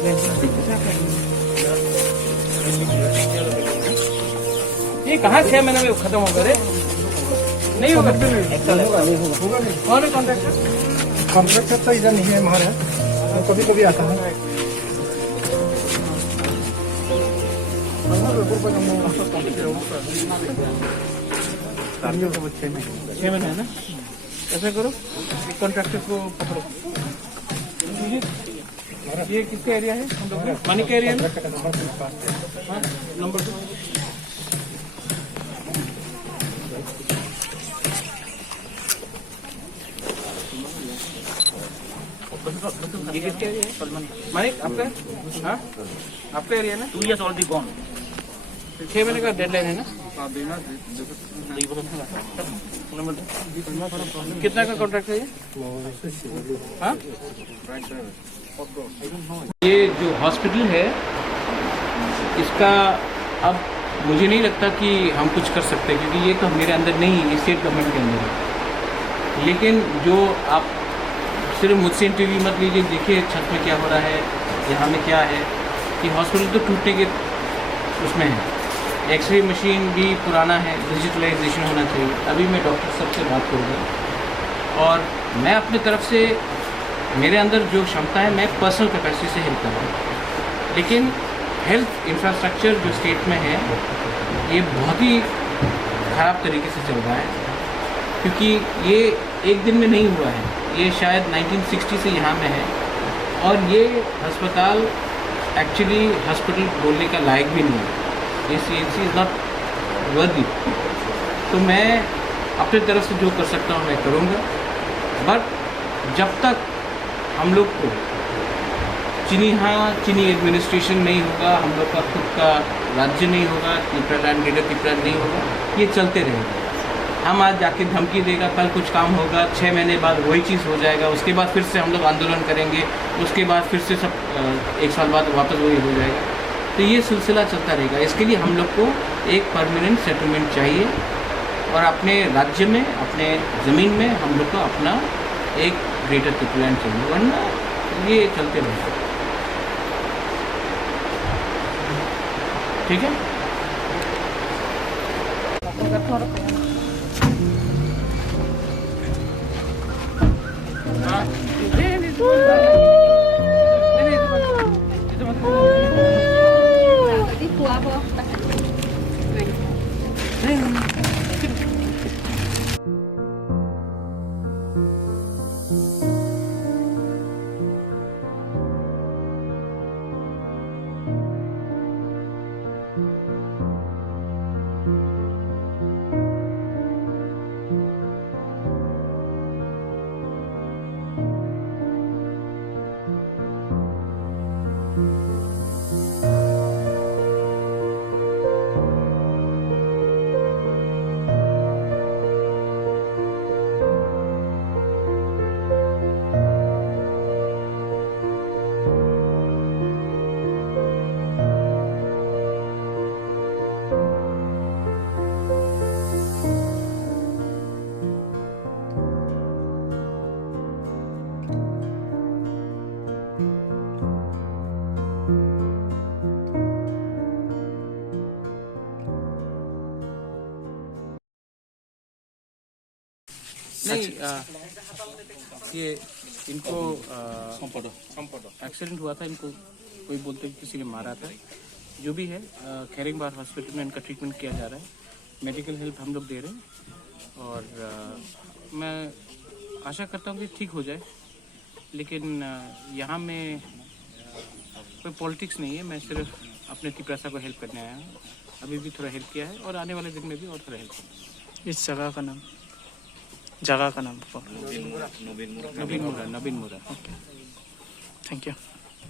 ये कहाँ 6 महीने में खत्म होगा रे? नहीं होगा। कौन है कॉन्ट्रैक्टर? कॉन्ट्रैक्टर तो इधर नहीं है, हमारा कभी कभी आता है। 6 महीने है ना? ऐसा करो, कॉन्ट्रैक्टर को पकड़ो। ये किसका एरिया है? पानी का एरिया है? हाँ, नंबर 2। ये किसका एरिया है? मानिक आपका? हाँ, आपका एरिया है ना? 2 years already gone. 6 महीने का डेडलाइन है ना? कितना का कॉन्ट्रैक्ट है ये? हाँ? ये जो हॉस्पिटल है इसका अब मुझे नहीं लगता कि हम कुछ कर सकते, क्योंकि ये तो मेरे अंदर नहीं है, ये स्टेट गवर्नमेंट के अंदर है। लेकिन जो आप सिर्फ मुझसे इंटरव्यू मत लीजिए, देखिए छत में क्या हो रहा है, यहाँ में क्या है। कि हॉस्पिटल तो टूटने के उसमें है, एक्सरे मशीन भी पुराना है, डिजिटलाइजेशन होना चाहिए। अभी मैं डॉक्टर साहब से बात करूँगा और मैं अपनी तरफ से मेरे अंदर जो क्षमता है मैं पर्सनल कैपेसिटी से हेल्प कर रहा हूँ। लेकिन हेल्थ इंफ्रास्ट्रक्चर जो स्टेट में है ये बहुत ही ख़राब तरीके से चल रहा है, क्योंकि ये एक दिन में नहीं हुआ है, ये शायद 1960 से यहाँ में है। और ये अस्पताल एक्चुअली हॉस्पिटल बोलने का लायक भी नहीं है, ये CHC इज़ नॉट वर्दी। तो मैं अपनी तरफ से जो कर सकता हूँ मैं करूँगा, बट जब तक हम लोग को चीनी एडमिनिस्ट्रेशन नहीं होगा, हम लोग का खुद का राज्य नहीं होगा, त्रिपुरा नहीं होगा, ये चलते रहेगा। हम आज जाके धमकी देगा, कल कुछ काम होगा, 6 महीने बाद वही चीज़ हो जाएगा, उसके बाद फिर से हम लोग आंदोलन करेंगे, उसके बाद फिर से सब 1 साल बाद वापस वही हो जाएगा। तो ये सिलसिला चलता रहेगा। इसके लिए हम लोग को एक परमानेंट सेटलमेंट चाहिए और अपने राज्य में, अपने ज़मीन में हम लोग को अपना एक ग्रेटर त्रिपुरा चाहिए, वरना ये चलते रहेगा। ठीक है? नहीं, ये इनको एक्सीडेंट हुआ था, इनको कोई बोलते किसी ने मारा था। जो भी है खैरिंगबार हॉस्पिटल में इनका ट्रीटमेंट किया जा रहा है, मेडिकल हेल्प हम लोग दे रहे हैं और मैं आशा करता हूँ कि ठीक हो जाए। लेकिन यहाँ में कोई पॉलिटिक्स नहीं है, मैं सिर्फ अपने तिपरासा को हेल्प करने आया हूँ। अभी भी थोड़ा हेल्प किया है और आने वाले दिन में भी और थोड़ा हेल्प करूँगा। इस जगह का नाम नवीन मुरा। नवीन मुरा। Okay, thank you.